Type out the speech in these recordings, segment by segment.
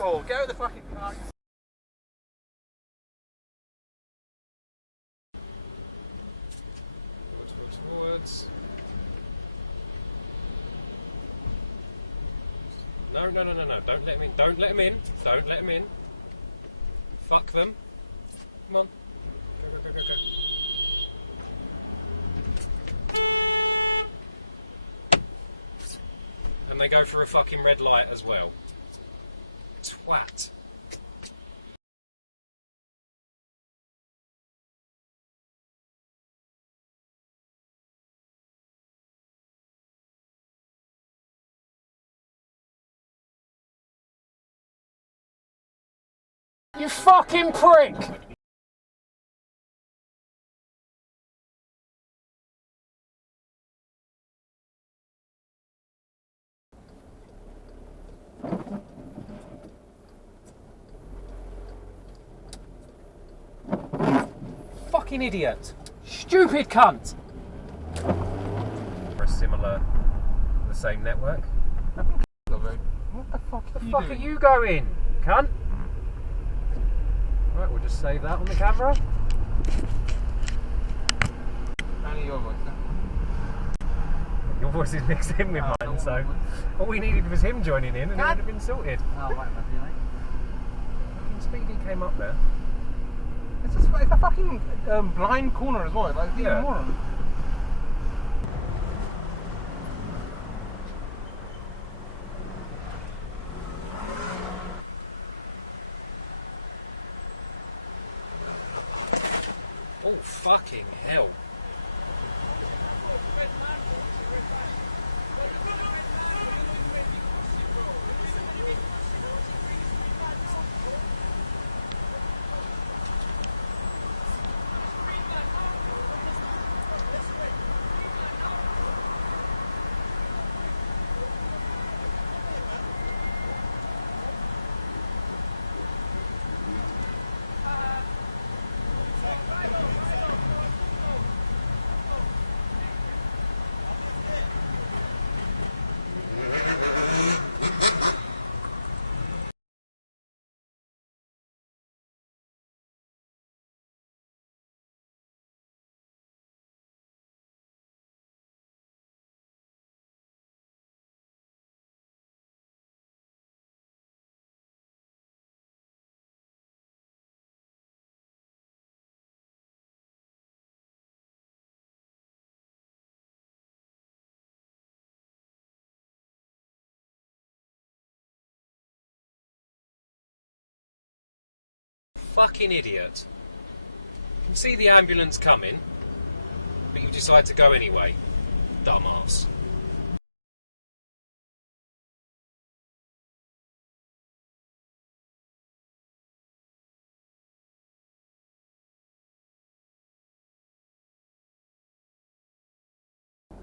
asshole! Get out of the fucking car. Towards. No. Don't let him in. Don't let him in. Don't let him in. Fuck them. Come on. Go. And they go for a fucking red light as well. Twat. You fucking prick! Fucking idiot! Stupid cunt! For a similar, the same network. What the fuck are you going, cunt? Right, we'll just save that on the camera. Only your voice, huh? Your voice is mixed in with mine, so all we needed was him joining in and it would have been sorted. Oh, right, that's you, mate. Fucking Speedy came up there. It's a fucking blind corner as well. Like, even more. Oh, fucking hell. Fucking idiot. You can see the ambulance coming, but you decide to go anyway. Dumbass.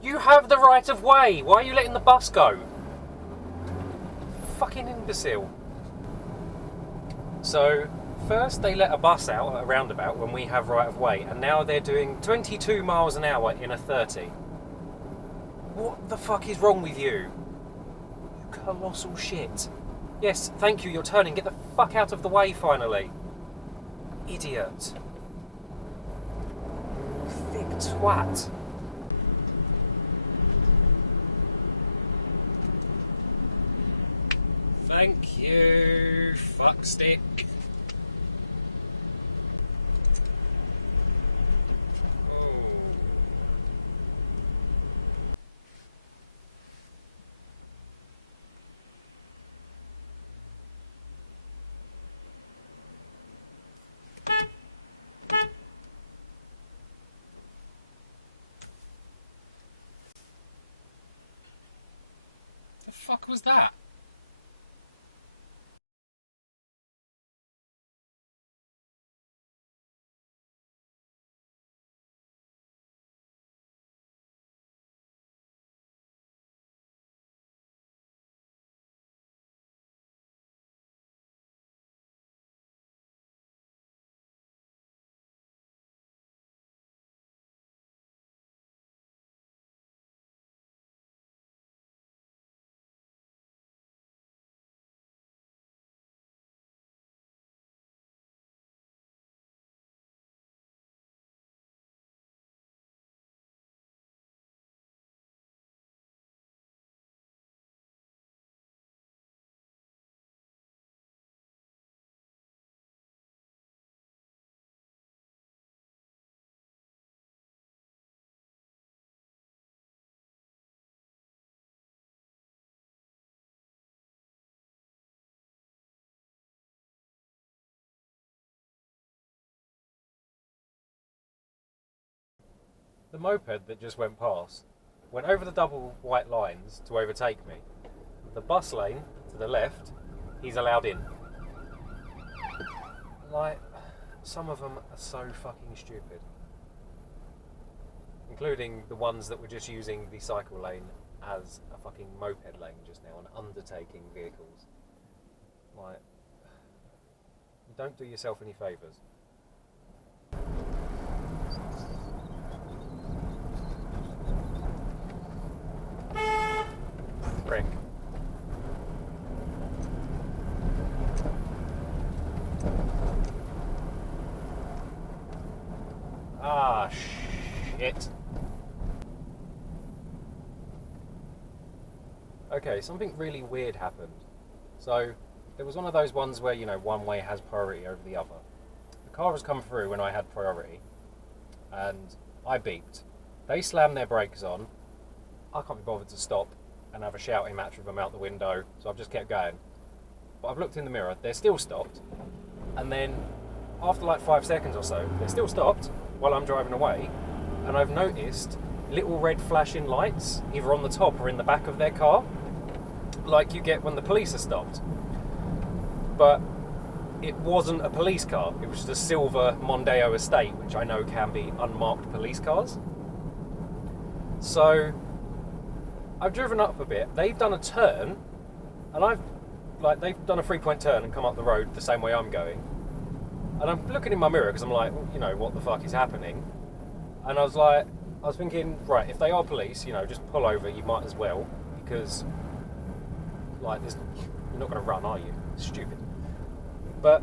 You have the right of way. Why are you letting the bus go? Fucking imbecile. So, first they let a bus out at a roundabout when we have right of way, and now they're doing 22 miles an hour in a 30. What the fuck is wrong with you? You colossal shit. Yes, thank you, you're turning. Get the fuck out of the way finally. Idiot. Thick twat. Thank you, fuckstick. The fuck was that? The moped that just went past went over the double white lines to overtake me. The bus lane to the left, he's allowed in. Like, some of them are so fucking stupid. Including the ones that were just using the cycle lane as a fucking moped lane just now and undertaking vehicles. Like, don't do yourself any favours. Prick. Ah, shit. Okay, something really weird happened. So, there was one of those ones where, you know, one way has priority over the other. The car has come through when I had priority, and I beeped. They slammed their brakes on. I can't be bothered to stop and have a shouting match with them out the window, so I've just kept going. But I've looked in the mirror, they're still stopped, and then after like 5 seconds or so, they're still stopped while I'm driving away, and I've noticed little red flashing lights either on the top or in the back of their car, like you get when the police are stopped. But it wasn't a police car, it was just a silver Mondeo Estate, which I know can be unmarked police cars. So I've driven up a bit, they've done a turn, and they've done a 3-point turn and come up the road the same way I'm going. And I'm looking in my mirror because I'm like, well, you know, what the fuck is happening? And I was thinking, right, if they are police, you know, just pull over, you might as well, because, like, you're not going to run, are you? It's stupid. But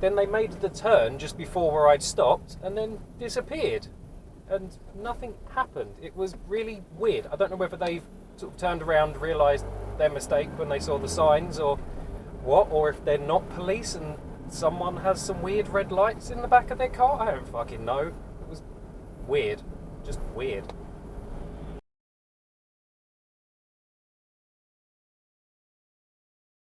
then they made the turn just before where I'd stopped and then disappeared. And nothing happened. It was really weird. I don't know whether they've sort of turned around, realised their mistake when they saw the signs or what, or if they're not police and someone has some weird red lights in the back of their car. I don't fucking know. It was weird. Just weird.